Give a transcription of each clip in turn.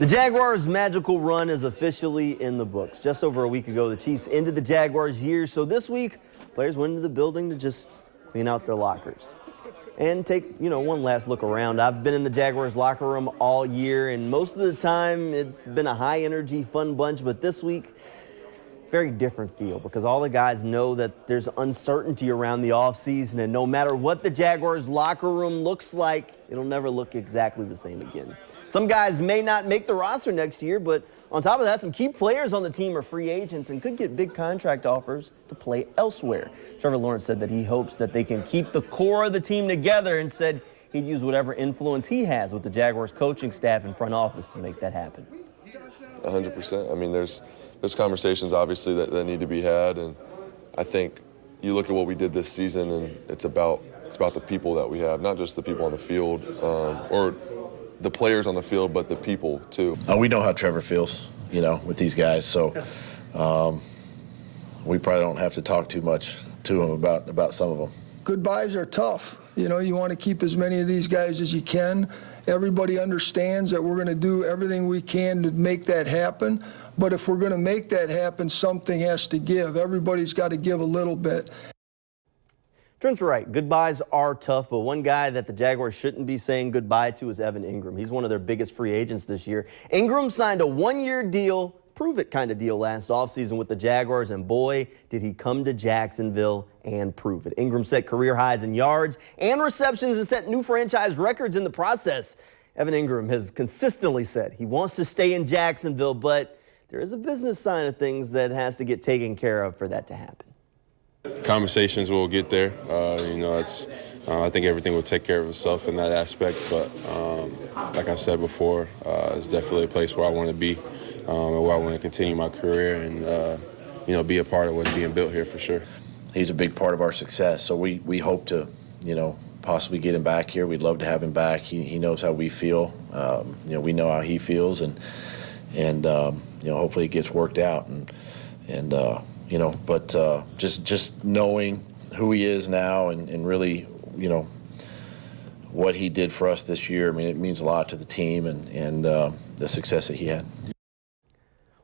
The Jaguars' magical run is officially in the books. Just over a week ago, the Chiefs ended the Jaguars' year, so this week, players went into the building to just clean out their lockers and take, one last look around. I've been in the Jaguars' locker room all year, and most of the time, it's been a high-energy, fun bunch, but this week, very different feel because all the guys know that there's uncertainty around the offseason, and no matter what the Jaguars' locker room looks like, it'll never look exactly the same again. Some guys may not make the roster next year, but on top of that, some key players on the team are free agents and could get big contract offers to play elsewhere. Trevor Lawrence said that he hopes that they can keep the core of the team together and said he'd use whatever influence he has with the Jaguars coaching staff and front office to make that happen. 100%. I mean, there's conversations obviously that need to be had, and I think you look at what we did this season, and it's about the people that we have, not just the people on the field or the players on the field, but the people too. We know how Trevor feels, with these guys, so we probably don't have to talk too much to him about some of them. Goodbyes are tough. You want to keep as many of these guys as you can. Everybody understands that we're going to do everything we can to make that happen. But if we're going to make that happen, something has to give. Everybody's got to give a little bit. Trent's right. Goodbyes are tough, but one guy that the Jaguars shouldn't be saying goodbye to is Engram. He's one of their biggest free agents this year. Engram signed a one-year deal, prove-it kind of deal last offseason with the Jaguars, and boy, did he come to Jacksonville and prove it. Engram set career highs in yards and receptions and set new franchise records in the process. Engram has consistently said he wants to stay in Jacksonville, but there is a business side of things that has to get taken care of for that to happen. Conversations will get there. I think everything will take care of itself in that aspect. But like I've said before, it's definitely a place where I want to be and where I want to continue my career and be a part of what's being built here for sure. He's a big part of our success, so we hope to possibly get him back here. We'd love to have him back. He knows how we feel. We know how he feels, and hopefully it gets worked out. But just knowing who he is now and really, what he did for us this year, I mean, it means a lot to the team and the success that he had.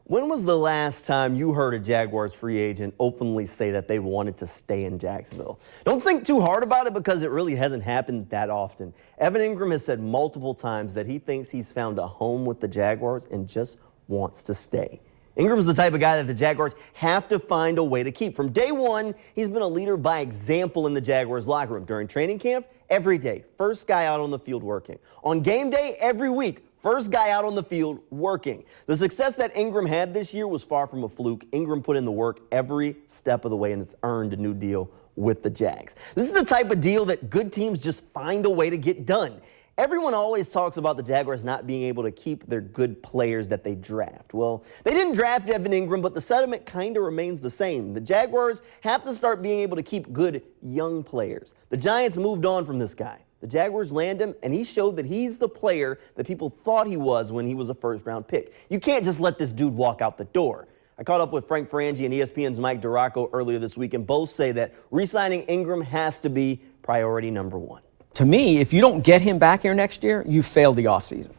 When was the last time you heard a Jaguars free agent openly say that they wanted to stay in Jacksonville? Don't think too hard about it because it really hasn't happened that often. Engram has said multiple times that he thinks he's found a home with the Jaguars and just wants to stay. Ingram's the type of guy that the Jaguars have to find a way to keep. From day one, he's been a leader by example in the Jaguars locker room. During training camp, every day, first guy out on the field working. On game day, every week, first guy out on the field working. The success that Engram had this year was far from a fluke. Engram put in the work every step of the way and has earned a new deal with the Jags. This is the type of deal that good teams just find a way to get done. Everyone always talks about the Jaguars not being able to keep their good players that they draft. Well, they didn't draft Engram, but the sentiment kind of remains the same. The Jaguars have to start being able to keep good young players. The Giants moved on from this guy. The Jaguars land him, and he showed that he's the player that people thought he was when he was a first-round pick. You can't just let this dude walk out the door. I caught up with Frank Frangie and ESPN's Mike DiRocco earlier this week, and both say that re-signing Engram has to be priority number one. To me, if you don't get him back here next year, you failed the offseason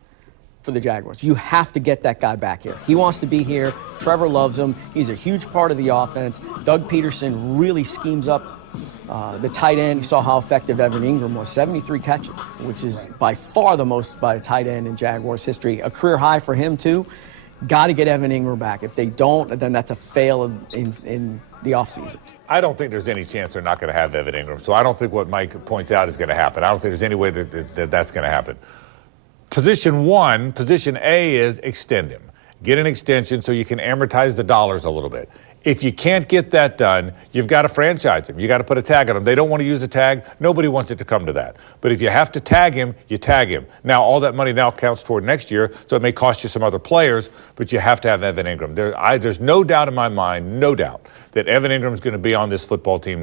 for the Jaguars. You have to get that guy back here. He wants to be here. Trevor loves him. He's a huge part of the offense. Doug Peterson really schemes up the tight end. You saw how effective Engram was. 73 catches, which is by far the most by a tight end in Jaguars history. A career high for him, too. Got to get Engram back. If they don't, then that's a fail in the offseason. I don't think there's any chance they're not going to have Engram. So I don't think what Mike points out is going to happen. I don't think there's any way that's going to happen. Position A is extend him. Get an extension so you can amortize the dollars a little bit. If you can't get that done, you've got to franchise him. You got to put a tag on him. They don't want to use a tag. Nobody wants it to come to that. But if you have to tag him, you tag him. Now, all that money now counts toward next year, so it may cost you some other players, but you have to have Engram. There's no doubt in my mind, no doubt, that Engram is going to be on this football team.